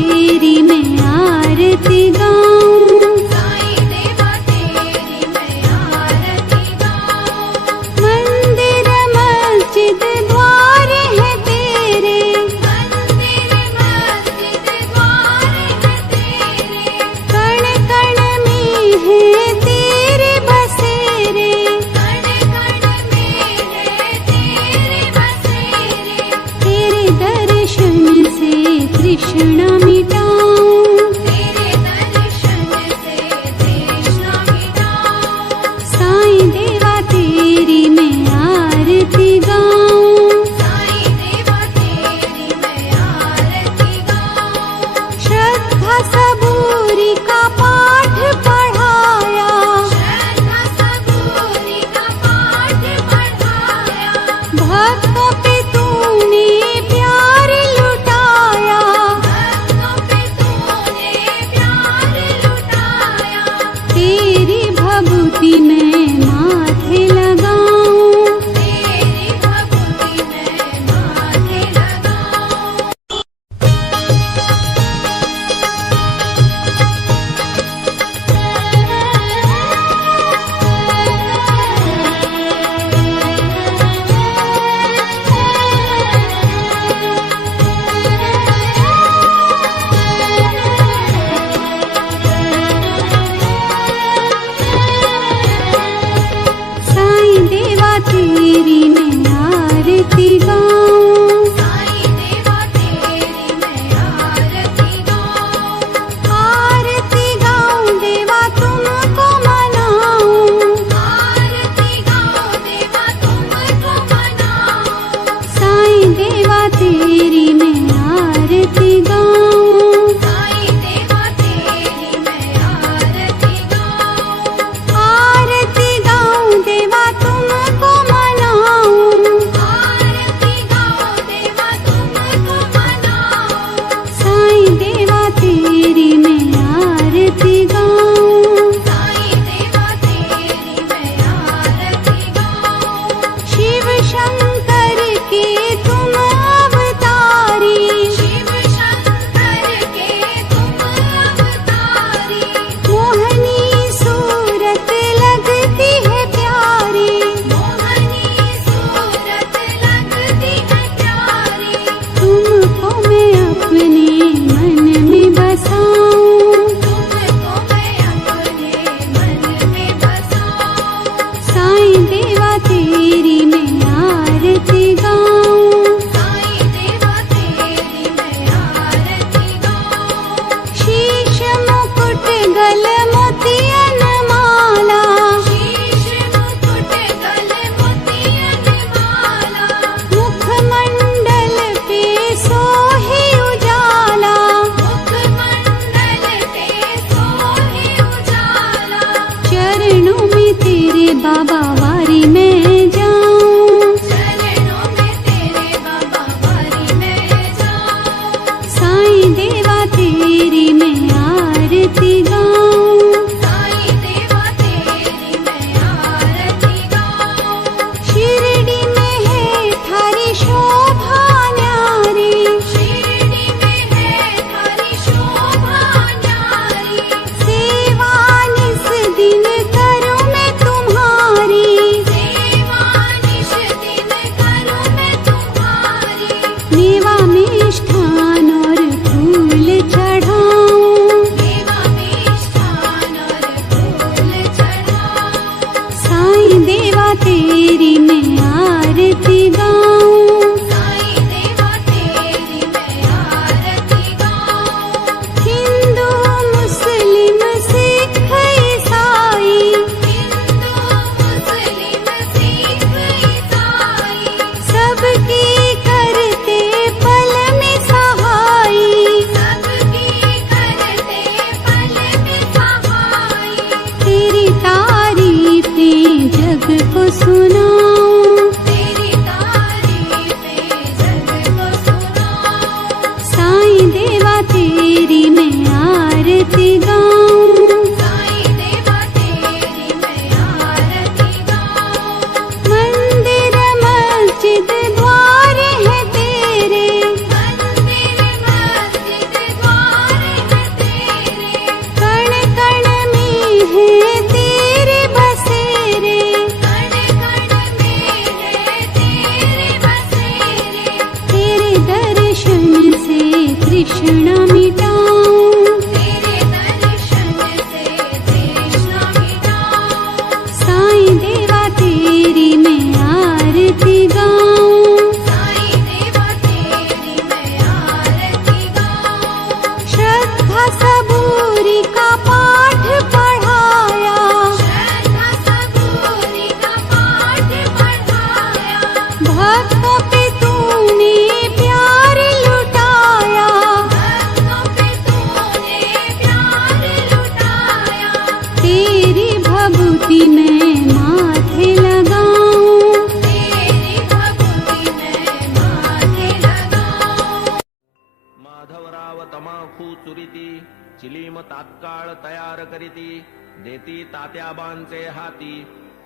तेरी मैं आरती गाऊं, साईं देवा तेरी मैं आरती गाऊं। मंदिर मस्जिद द्वार है तेरे, मंदिर मस्जिद द्वार है तेरे, कण कण में है तेरे बसेरे, कण कण में है तेरे बसेरे। तेरे दर्शन से तृष्णा मिटाऊं, तेरे दर्शन से तृष्णा मिटाऊं। साईं देवा तेरी मैं आरती गाऊं, साईं देवा तेरी मैं आरती गाऊं। श्रद्धा सबूरी का पाठ पढ़ाया, श्रद्धा सबूरी का पाठ पढ़ाया, भक्तों पे तूने प्यार लुटाया, भक्तों पे तूने प्यार लुटाया। तेरी भभूति मैं माथे लगाऊं, तेरी भभूति मैं माथे लगाऊं। साईं देवा तेरी मैं आरती गाऊं, साईं देवा तेरी मैं आरती गाऊं। आरती गाऊं देवा तुमको मनाऊं, आरती गाऊं देवा तुमको मनाऊं। साईं देवा तेरी मैं आरती गाऊं, साईं देवा तेरी मैं आरती गाऊं। आरती गाऊं देवा तुमको मनाऊं, आरती गाऊं देवा तुमको मनाऊं। साईं देवा तेरी मैं आरती गाऊं, साईं देवा तेरी मैं आरती गाऊं। शिव शंकर के तुम अवतारी, शिव शंकर के तुम अवतारी, मोहनी सूरत लगती है प्यारी, मोहनी सूरत लगती है प्यारी। तुमको मैं अपने मन में बसाऊं, तुमको मैं अपने मन में बसाऊं। साईं देवा तेरी मैं आरती गाऊं, साईं देवा तेरी मैं आरती गाऊं। शीश मुकुट गल मोतियन माला, शीश मुकुट गल मोतियन माला, मुखमंडल पे सोहे उजाला, मुखमंडल पे सोहे उजाला। चरणों में तेरे बाबा वारी में जाऊं, चरणों में तेरे बाबा वारी में जाऊं। साईं देवा तेरी मैं आरती गाऊं, साईं देवा तेरी मैं आरती गाऊं। शिरडी में है थारी शोभा न्यारी, शिरडी में है थारी शोभा न्यारी, सेवा निस दिन करूं मैं तुम्हारी, सेवा निश दिन करूं मैं तुम्हारी। मेवा मिष्ठान और फूल चढ़ाऊं, देवा मिष्ठान और फूल चढ़ाऊं। साईं देवा तेरी मैं आरती गाऊं, साईं देवा तेरी मैं आरती गाऊं। हिंदू मुस्लिम सिख ईसाई, हिंदू मुस्लिम सिख ईसाई, सबकी करते पल में सहाई, सबकी करते पल में सहाई। तेरी तारीफें जग को सुनाऊं, तेरी तारीफें जग को सुनाऊं। साईं देवा तेरी मैं आरती गाऊं, साईं देवा तेरी मैं आरती गाऊं। मंदिर मस्जिद द्वार है तेरे, मंदिर मस्जिद द्वार तृष्णा मिटाऊं। तेरे दर्शन से तृष्णा मिटाऊं। साईं देवा तेरी मैं आरती गाऊं। साईं देवा तेरी मैं आरती गाऊं। श्रद्धा सबूरी का पाठ पढ़ाया। श्रद्धा सबूरी का पाठ पढ़ाया। भक्तों पे तूने प्यार लुटाया। भक्तों पे तूने प्यार लुटाया। तेरी भभूति मैं माथे लगाऊं। तेरी भक्ति मैं माथे लगाऊं। माधवराव तमाखू चुरीती चिलीम तात्काळ तयार करीती देती तात्याबांचे हाती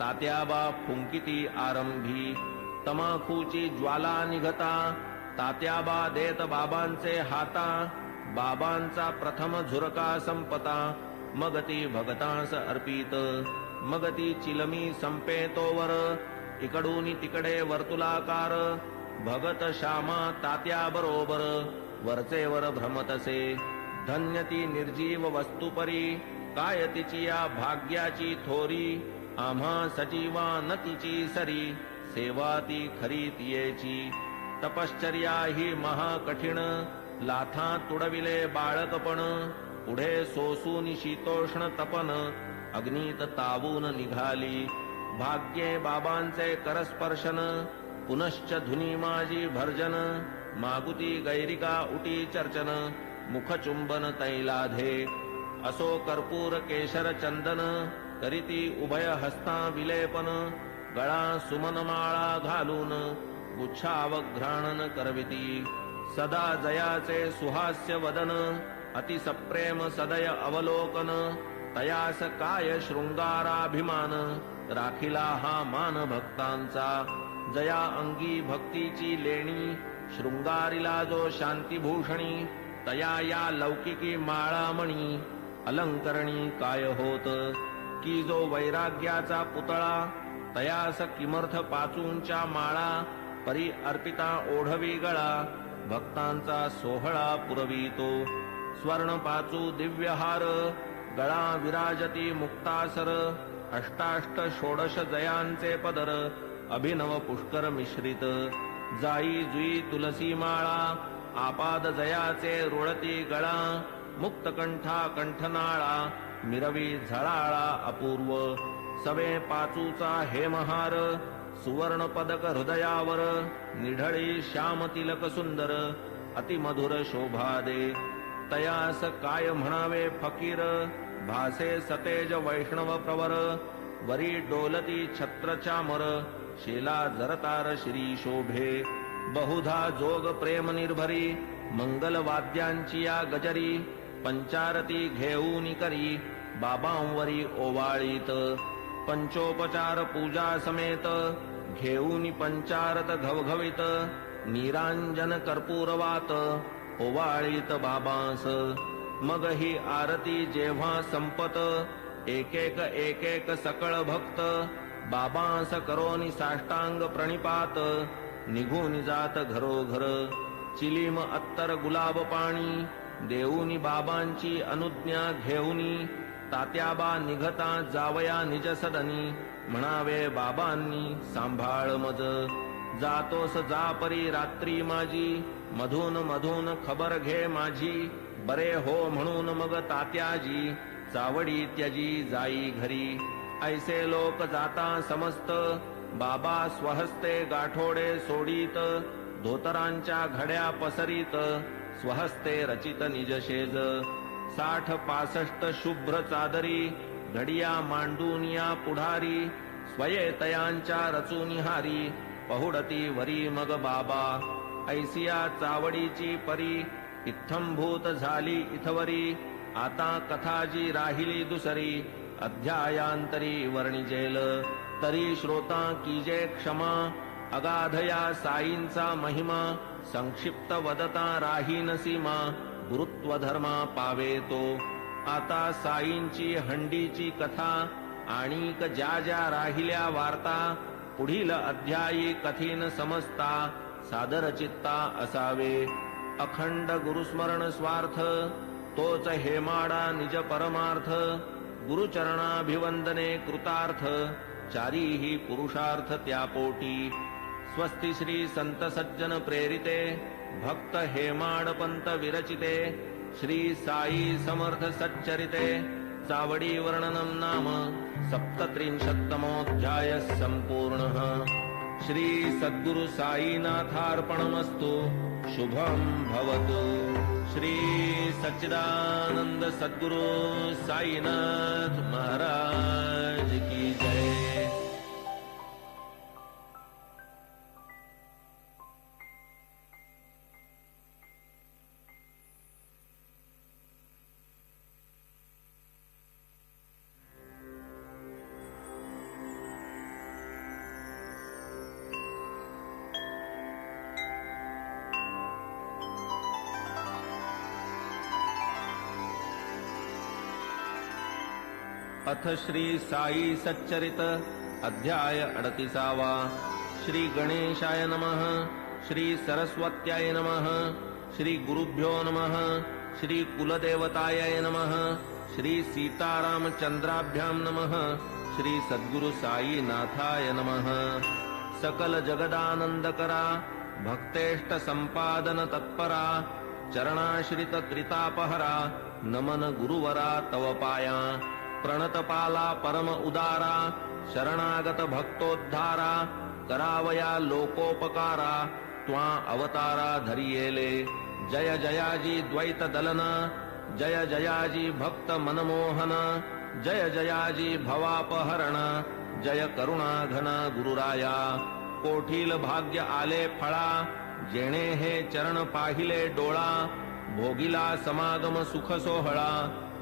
तात्याबा फुंकिती आरंभी तमाखूची ज्वाला निघता तात्याबा देत बाबांचे हाता बाबांचा प्रथम झुरका संपता मग ती भगतांस अर्पित मग ती चिलमी संपे तोवर इकडून तिकडे वर्तुलाकार भगत श्यामा तात्या बरोबर वरचेवर भ्रमतसे धन्य ती निर्जीव वस्तुपरी काय तिची या भाग्याची थोरी आम्हा सजीवा न तिची सरी सेवा ती खरी तियेची तपश्चर्या ही महाकठीण लाथा तुडविले बाळकपण पुढे सोसून शीतोष्ण तपन अग्नीत तावून निघाली भाग्ये बाबांचे करस्पर्शन पुनश्च धुनी माझी भर्जन मागुती गैरिका उटी चर्चन मुखचुंबन तैलाधे असो कर्पूर केशर चंदन करीती उभय हस्ता विलेपन गळा सुमनमाळा घालून गुच्छावघ्राणन करविती सदा जयाचे सुहास्य वदन अतिसप्रेम सदय अवलोकन तयास काय शृंगाराभिमान राखिला हा मान भक्तांचा जया अंगी भक्तीची लेणी शृंगारीला जो शांतीभूषणी तया या लौकिकी माळामणी अलंकरणी काय होत की जो वैराग्याचा पुतळा तयास किमर्थ पाचूंच्या माळा परी अर्पिता ओढवी गळा भक्तांचा सोहळा पुरवितो स्वर्ण पाचू दिव्यहार गळा विराजती मुक्तासर अष्टाष्ट षोडश जयांचे पदर अभिनव पुष्कर मिश्रित जाई जुई तुलसी माळा आपाद जयाचे रुळती गळा मुक्तकंठा कंठनाळा मिरवी झळाळा अपूर्व सवे पाचूचा हेमहार सुवर्ण पदक हृदयावर निढळी श्याम तिलक सुंदर अतिमधुर शोभा दे तयास काय म्हणावे फकीर भासे सतेज वैष्णव प्रवर वरी डोलती छत्र चामर शेला जरतार श्री शोभे बहुधा जोग प्रेम निर्भरी मंगल वाद्यांची या गजरी पंचारती घेऊन करी बाबांवरी ओवाळीत पंचोपचार पूजा समेत घेऊन पंचारत घवघवीत निरांजन कर्पूरवात ओवाळीत बाबांस मग ही आरती जेव्हा संपत एक एक सकळ भक्त बाबांस करोनी साष्टांग प्रणिपात निघून जात घरोघर चिलीम अत्तर गुलाब पाणी देऊनी बाबांची अनुज्ञा घेऊनी तात्याबा निघता जावया निज सदनी म्हणावे बाबांनी सांभाळ मज जातोस जा परी रात्री माझी मधून मधून खबर घे माझी बरे हो म्हणून मग तात्याजी चावडी त्यजी जाई घरी ऐसे लोक जाता समस्त बाबा स्वहस्ते गाठोडे सोडीत धोतरांच्या घड्या पसरीत स्वहस्ते रचित निजशेज 60-65 शुभ्र चादरी घडिया मांडूनिया पुढारी स्वये तयांच्या रचुनिहारी पहुडती वरी मग बाबा ऐसिया चावडीची परी इत्थंभूत झाली इथवरी आता कथाजी राहिली दुसरी अध्यायांतरी वर्णिजेल तरी श्रोता कीजे क्षमा अगाधया साईंचा महिमा संक्षिप्त वदता राहीन सीमा गुरुत्व धर्मा पावे तो आता साईंची हंडीची कथा आणिक ज्या ज्या राहिल्या वार्ता पुढील अध्यायी कथीन समजता सादर चित्ता असावे अखंड गुरुस्मरण स्वार्थ तोच हेमाडा निज परमार्थ गुरुचरणाभिवंदने कृतार्थ चारीही पुरुषार्थ त्यापोटी स्वस्ति श्री संत सज्जन प्रेरिते भक्त हेमाडपंत विरचिते श्री साई समर्थ सच्चरिते चावडी वर्णनम नाम सप्तत्रिंशत्तमोऽध्याय संपूर्णः श्री सद्गुरु साईनाथार्पणमस्तु शुभम भवतु श्री सच्चिदानंद सद्गुरु साईनाथ महाराज की जय। अथ श्री साई सच्चरित अध्याय 38 श्री गणेशाय नमः श्री सरस्वत्याय नमः श्री गुरुभ्यो नमः श्री कुलदेवताय नमः श्री सीतारामचंद्राभ्यां नमः श्री सद्गुरु साई नाथाय नमः। सकल जगदानंदकरा भक्तेष्ट संपादन तत्परा चरणाश्रित त्रितापहरा नमन गुरुवरा तव पाया प्रणतपाला परम उदारा शरणागत भक्तोद्धारा करावया लोकोपकारा त्वा अवतारा धरियेले जय जयाजी द्वैत दलना जय जयाजी भक्त मनमोहन जय जयाजी भवापहरण जय करुणा घन गुरुराया कोठील भाग्य आले फळा जेणे हे चरण पाहिले डोळा भोगिला समागम सुख सोहळा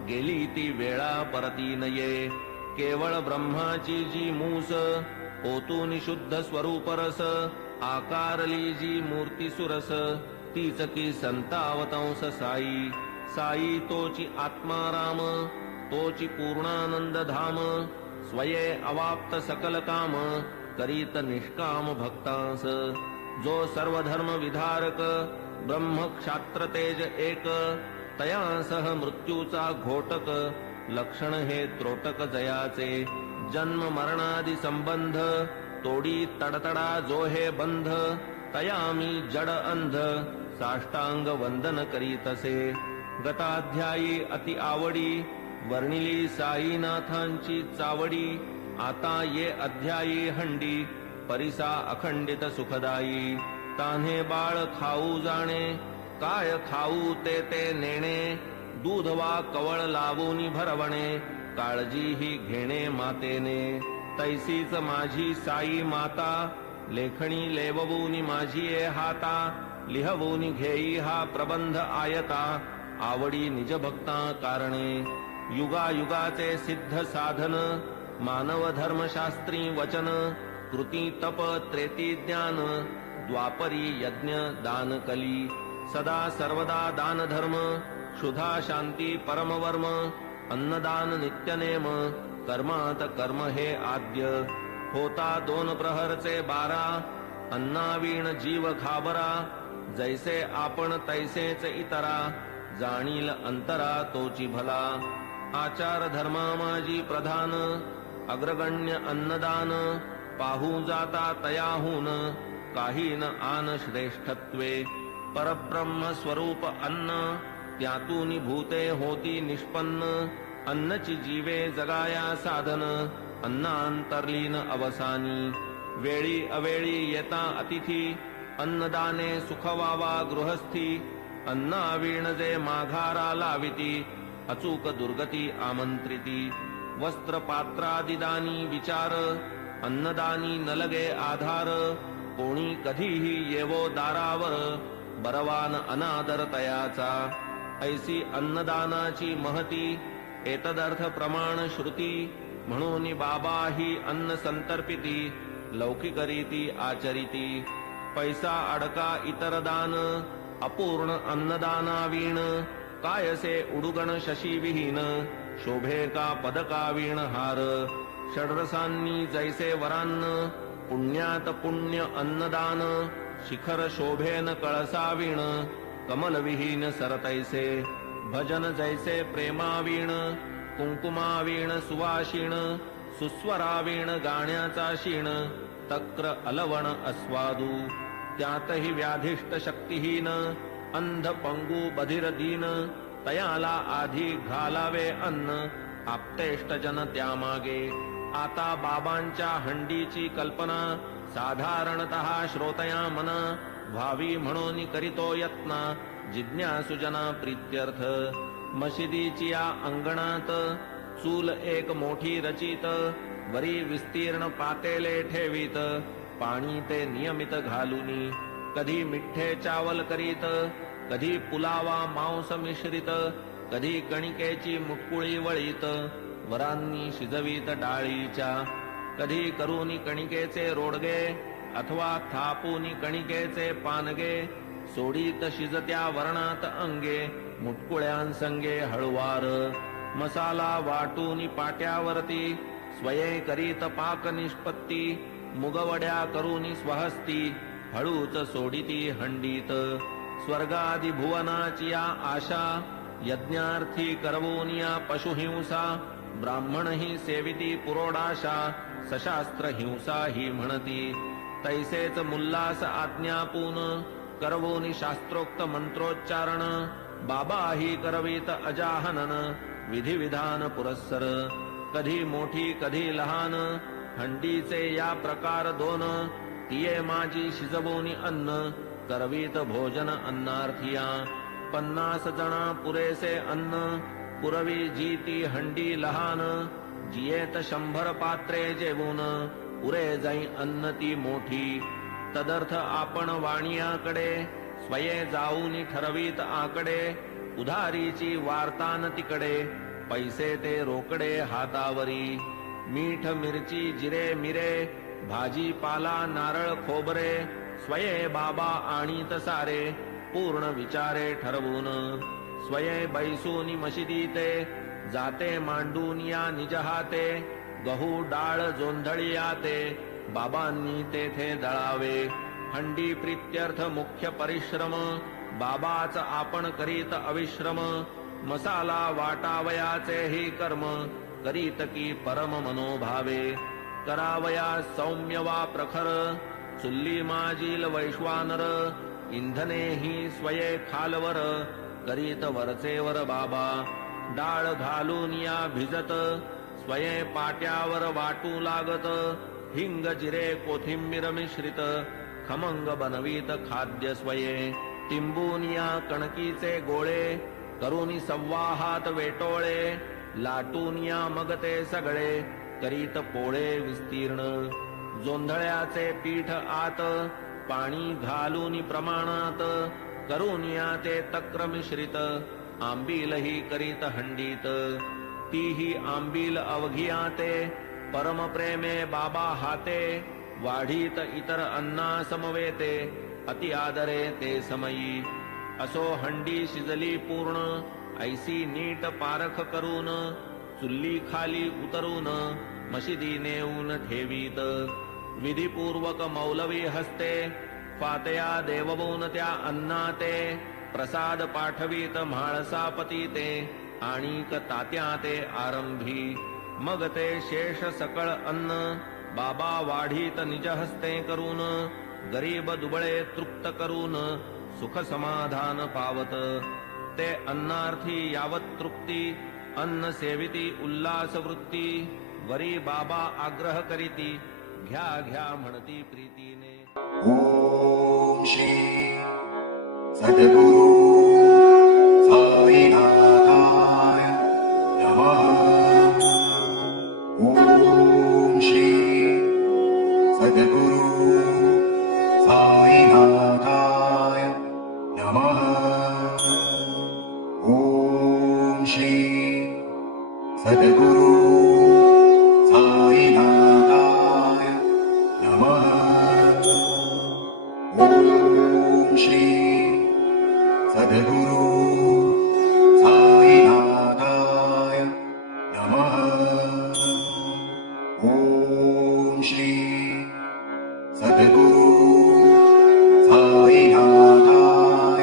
गेली ती वेळा परती नये केवळ ब्रह्माची जी मूस ओतून शुद्ध स्वरूप रस आकारली जी मूर्ती सुरस तीच की संतावतंस साई साई तोची आत्माराम तोची पूर्णानंद धाम स्वये अवाप्त सकल काम करीत निष्काम भक्तांस जो सर्व धर्म विधारक ब्रह्म क्षात्र तेज एक तया सह मृत्यूचा घोटक लक्षण हे त्रोटक जयाचे जन्म मरणादि संबंध तोडी तडतडा जो हे बंध तया मी जड अंध साष्टांग वंदन करीतसे। गताध्यायी अति आवडी वर्णिली साईनाथांची चावडी आता ये अध्यायी हंडी परिसा अखंडित सुखदायी तान्हे बाळ खाऊ जाणे काय खाऊ ते ते नेणे दूध वा कवळ लावूनी भरवणे काळजी ही घेणे मातेने तैसीच माझी साई माता लेखणी लेववूनी माझी ए हाता लिहवूनी घेई हा प्रबंध आयता आवडी निज भक्ता कारणे युगायुगाचे सिद्ध साधन मानव धर्मशास्त्री वचन कृती तप त्रेती ज्ञान द्वापरी यज्ञ दान कली सदा सर्वदा दान धर्म क्षुधा शांती परमवर्म अन्नदान नित्यनेम कर्मात कर्म हे आद्य होता 2 प्रहरचे 12 अन्नावीण जीव घाबरा जैसे आपण तैसेच इतरा जाणील अंतरा तोची भला आचार धर्मा माझी प्रधान अग्रगण्य अन्नदान पाहू जाता तयाहून काही न आन श्रेष्ठत्वे परब्रह्म स्वरूप अन्न त्यातून भूते होती निष्पन्न अन्नची जीवे जगाया साधन अन्नांतर्लीन अवसानी वेळी अवेळी येता अतिथी अन्नदाने सुख वावा गृहस्थी अन्नावीण जे माघारा लाविती अचूक दुर्गती आमंत्रिती वस्त्र पात्रादिदानी विचार अन्नदानी नलगे आधार कोणी कधीही येवो दारावर बरवान अनादर तयाचा ऐसी अन्नदानाची महती एतदर्थ प्रमाण श्रुती म्हणून बाबा ही अन्न संतर्पिती लौकिकरीती आचरिती पैसा अडका इतर दान अपूर्ण अन्नदानावीण कायसे उडुगण शशी विहीन शोभे का पदका वीण हार षड्रसांनी जैसे वरान्न पुण्यात पुण्य अन्नदान शिखर शोभेन कळसावीण कमलविहीन सरतैसे भजन जैसे प्रेमावीण कुंकुमावीण सुवाशीण सुस्वरावीण गाण्याचा शीण तक्र अलवण अस्वादू त्यातही व्याधिष्ट शक्तिहीन अंध पंगू बधिर दीन तयाला आधी घालावे अन्न आप्तेष्ट जन त्यामागे आता बाबांच्या हंडीची कल्पना साधारणतः श्रोतया मन व्हावी म्हणून करीतो यत्न जिज्ञासुजना प्रीत्यर्थ मशिदीची या अंगणात चूल एक मोठी रचित वरी विस्तीर्ण पातेले ठेवीत पाणी ते नियमित घालूनी कधी मिठ्ठे चावल करीत कधी पुलावा मांस मिश्रित कधी कणिकेची मुटकुळी वळीत वरांनी शिजवीत डाळीच्या कधी करूनी कणिकेचे रोडगे अथवा थापूनी कणिकेचे पानगे सोडीत शिजत्या वरणात अंगे मुटकुळ्यांसंगे हळुवार मसाला वाटूनी पाट्यावरती स्वये करीत पाक निष्पत्ती मुगवड्या करूनी स्वहस्ती हळूच सोडिती हंडीत स्वर्गादि भुवनाची या आशा यज्ञार्थी करवोनिया पशुहिंसा ब्राह्मण ही सेविती पुरोडाशा सशास्त्र हिंसा ही म्हणती तैसेच मुल्लास आज्ञापून करवोनी शास्त्रोक्त मंत्रोच्चारण बाबा ही करवीत अजाहनन विधिविधान पुरस्सर कधी मोठी कधी लहान हंडीचे या प्रकार दोन तिये माझी शिजवोनी अन्न करवीत भोजन अन्नार्थिया 50 जना पुरेसे अन्न पुरवी जी ती हंडी लहान जियेत 100 पात्रे जेवून पुरे जाई अन्न ती मोठी तदर्थ आपण वाणियाकडे स्वये जाऊनी ठरवीत आकडे उधारीची वार्तान तिकडे पैसे ते रोकडे हातावरी मीठ मिरची जिरे मिरे भाजीपाला नारळ खोबरे स्वये बाबा आणीत सारे पूर्ण विचारे ठरवून स्वये बैसूनी मशिदीते जाते मांडून या निज हाते गहू डाळ जोंधळियाते बाबांनी तेथे दळावे हंडी प्रीत्यर्थ मुख्य परिश्रम बाबाच आपण करीत अविश्रम मसाला वाटावयाचे ही कर्म करीत की परम मनोभावे करावया सौम्य वा प्रखर चुल्ली माजील वैश्वानर इंधने ही स्वये खालवर करीत वरचेवर बाबा डाळ घालून या भिजत स्वये पाट्यावर वाटू लागत हिंग जिरे कोथिंबीर मिश्रित खमंग बनवीत खाद्य स्वये टिंबून या कणकीचे गोळे करूनी सव्वाहात वेटोळे लाटून या मग ते सगळे करीत पोळे विस्तीर्ण जोंधळ्याचे पीठ आत पाणी घालून प्रमाणात करून या ते तक्र मिश्रित आंबीलही करीत हंडीत तीही आंबील अवघिया ते परम प्रेमे बाबा हाते वाढीत इतर अन्ना समवेते अति आदरे ते समयी असो हंडी शिजली पूर्ण ऐसी नीट पारख करून चुल्ली खाली उतरून मशिदी नेऊन ठेवीत विधिपूर्वक मौलवी हस्ते फातया देववून त्या अन्नाते प्रसाद पाठवीत म्हाळसापती ते आणिक तात्या ते आरंभी मग ते शेष सकळ अन्न बाबा वाढीत निज हस्ते करून गरीब दुबळे तृप्त करून सुख समाधान पावत ते अन्नार्थी यावत तृप्ती अन्न सेविती उल्लास वृत्ती वरी बाबा आग्रह करीती घ्या घ्या म्हणती प्रीतीने ओम श्री सद्गुरु साईनाथाय नमः ओम श्री सद्गुरु साईनाथाय नमः ओम श्री सद्गुरु साईनाथाय नमः ओम श्री सद्गुरु साईनाथाय नमः ओम श्री सद्गुरु साईनाथाय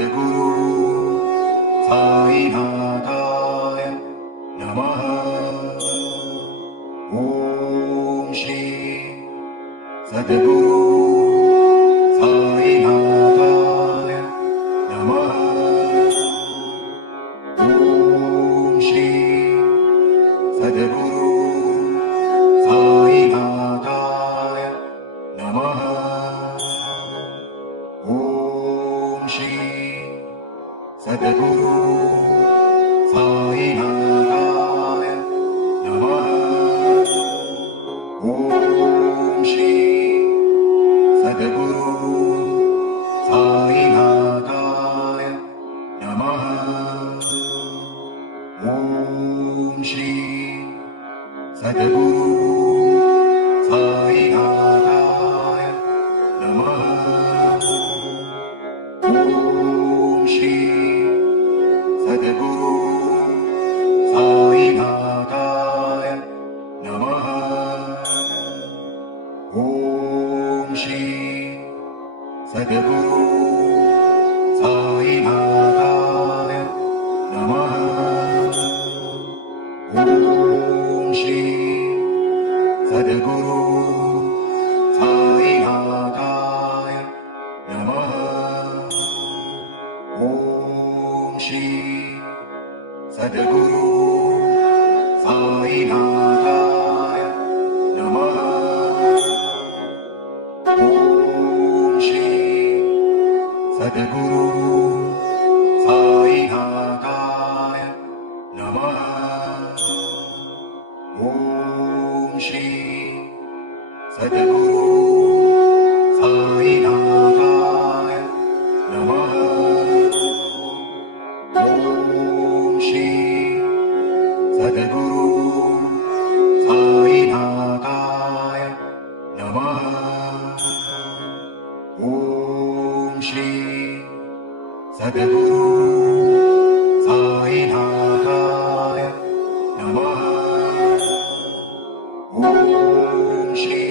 सद्गुरु साईनाथाय नमः। ॐ श्री सद्गुरु साईनाथाय नमः। ॐ श्री सद्गुरु साईनाथाय नमः। ॐ श्री सद्गुरु साईनाथाय नमः। ॐ श्री सद्गुरु साईनाथाय नमः। ॐ श्री सद्गुरु साईनाथाय नमः। ॐ श्री सद्गुरु साईनाथाय नमः। ॐ श्री सद्गुरु साईनाथाय नमः। ॐ श्री सद्गुरु साईनाथाय नमः। ॐ श्री सद्गुरु साईनाथाय नमः। ॐ श्री सद्गुरु साईनाथाय नमः। ॐ श्री सद्गुरु साईनाथाय नमः। ॐ श्री सद्गुरु साईनाथाय नमः। ॐ श्री सद्गुरु साईनाथाय नमः। ॐ श्री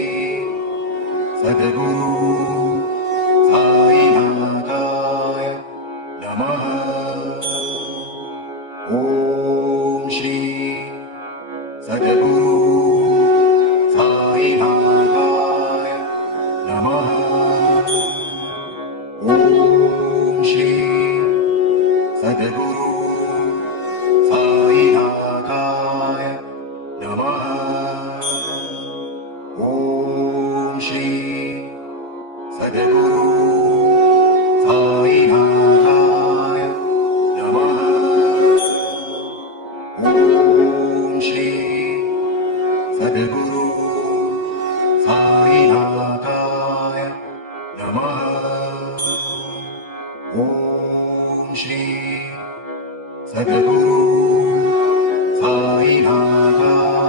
सद्गुरु साईनाथाय नमः। ॐ श्री सद्गुरु साईनाथाय नमः। ॐ श्री सद्गुरु साईनाथाय नमः। ॐ श्री सद्गुरु साईनाथाय नमः। ॐ श्री सद्गुरु साईनाथाय नमः। ॐ श्री सद्गुरु साईनाथाय